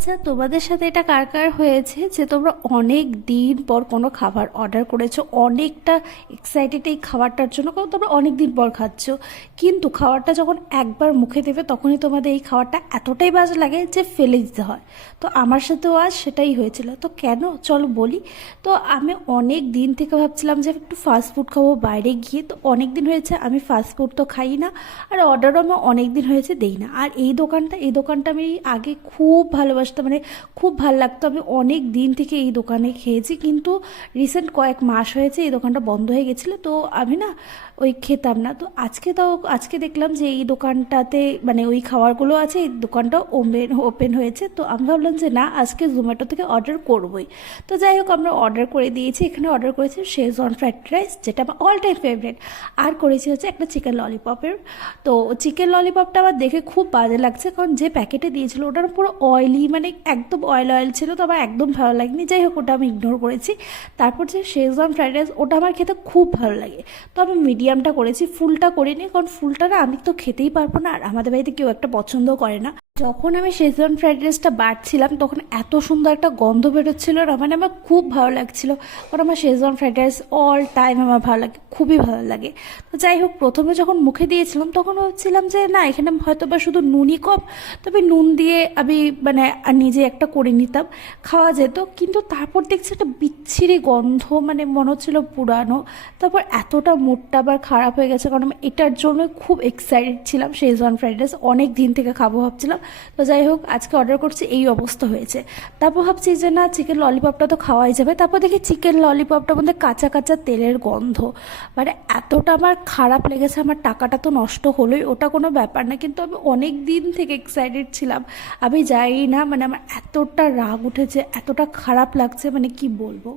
আচ্ছা, তোমাদের সাথে এটা কার কার হয়েছে যে তোমরা অনেক দিন পর কোনো খাবার অর্ডার করেছো, অনেকটা এক্সাইটেড এই খাবারটার জন্য, কারণ তোমরা অনেক দিন পর খাচ্ছ, কিন্তু খাবারটা যখন একবার মুখে দেবে তখনই তোমাদের এই খাবারটা এতটাই বাজে লাগে যে ফেলে দিতে হয়। তো আমার সাথেও আজ সেটাই হয়েছিল। তো কেন, চলো বলি। তো আমি অনেক দিন থেকে ভাবছিলাম যে একটু ফাস্ট ফুড খাবো বাইরে গিয়ে। তো অনেক দিন হয়েছে আমি ফাস্ট ফুড তো খাই না, আর অর্ডারও আমি অনেক দিন হয়েছে দেই না। আর এই দোকানটা আমি আগে খুব ভালোবাসতাম, মানে খুব ভালো লাগতো। আমি অনেক দিন থেকে এই দোকানে খেয়েছি, কিন্তু রিসেন্ট কয়েক মাস হয়েছে এই দোকানটা বন্ধ হয়ে গেছিলো, তো আমি না ওই খেতাম না। তো আজকে দেখলাম যে এই দোকানটাতে মানে ওই খাবারগুলো আছে, এই দোকানটা ওপেন হয়েছে। তো আমি ভাবলাম যে না, আজকে জোম্যাটো থেকে অর্ডার করবোই। তো যাই হোক, আমরা অর্ডার করে দিয়েছি। এখানে অর্ডার করেছি শেজওয়ান ফ্রাইড রাইস, যেটা আমার অল টাইম ফেভারিট। আর করেছি হচ্ছে একটা চিকেন ললিপপের। তো চিকেন ললিপপটা আমার দেখে খুব বাজে লাগছে, কারণ যে প্যাকেটে দিয়েছিল ওটা না পুরো অয়েলি, মানে একদম অয়েল ছিল। তো আমার একদম ভালো লাগেনি। যাই হোক, ওটা আমি ইগনোর করেছি। তারপর যে শেজওয়ান ফ্রাইড রাইস, ওটা আমার খেতে খুব ভালো লাগে। তো আমি মিডিয়ামটা করেছি, ফুলটা করিনি, কারণ ফুলটা না আমি তো খেতেই পারবো না, আর আমাদের বাড়িতে কেউ একটা পছন্দও করে না। যখন আমি শেজওয়ান ফ্রাইড রাইসটা বাড়ছিলাম তখন এত সুন্দর একটা গন্ধ বেরোচ্ছিল না, মানে আমার খুব ভালো লাগছিল। কারণ আমার schezwan fried rice all time আমার ভালো লাগে, খুবই ভালো লাগে। তো যাই হোক, প্রথমে যখন মুখে দিয়েছিলাম তখন ভাবছিলাম যে না, এখানে হয়তো বা শুধু নুনই কম, তবে নুন দিয়ে আমি মানে নিজে একটা করে নিতাম, খাওয়া যেত। কিন্তু তারপর দেখছি একটা বিচ্ছিরি গন্ধ, মানে মনে হচ্ছিল পুরানো। তারপর এতটা মুডটা আবার খারাপ হয়ে গেছে, কারণ আমি এটার জন্য খুব এক্সাইটেড ছিলাম। শেজওয়ান ফ্রাইড রাইস অনেক দিন থেকে খাবো ভাবছিলাম। তো যাই হোক, আজকে অর্ডার করছি, এই অবস্থা হয়েছে। তারপর ভাবছি যে না, চিকেন ললিপপটা তো খাওয়াই যাবে। তারপর দেখি চিকেন ললিপপটার মধ্যে কাঁচা কাঁচা তেলের গন্ধ, মানে এতটা আমার খারাপ লেগেছে। আমার টাকাটা তো নষ্ট হলোই, ওটা কোনো ব্যাপার না, কিন্তু আমি অনেক দিন থেকে এক্সাইটেড ছিলাম। আমি যাই না, মানে আমার এতটা রাগ উঠেছে, এতটা খারাপ লাগছে, মানে কি বলবো।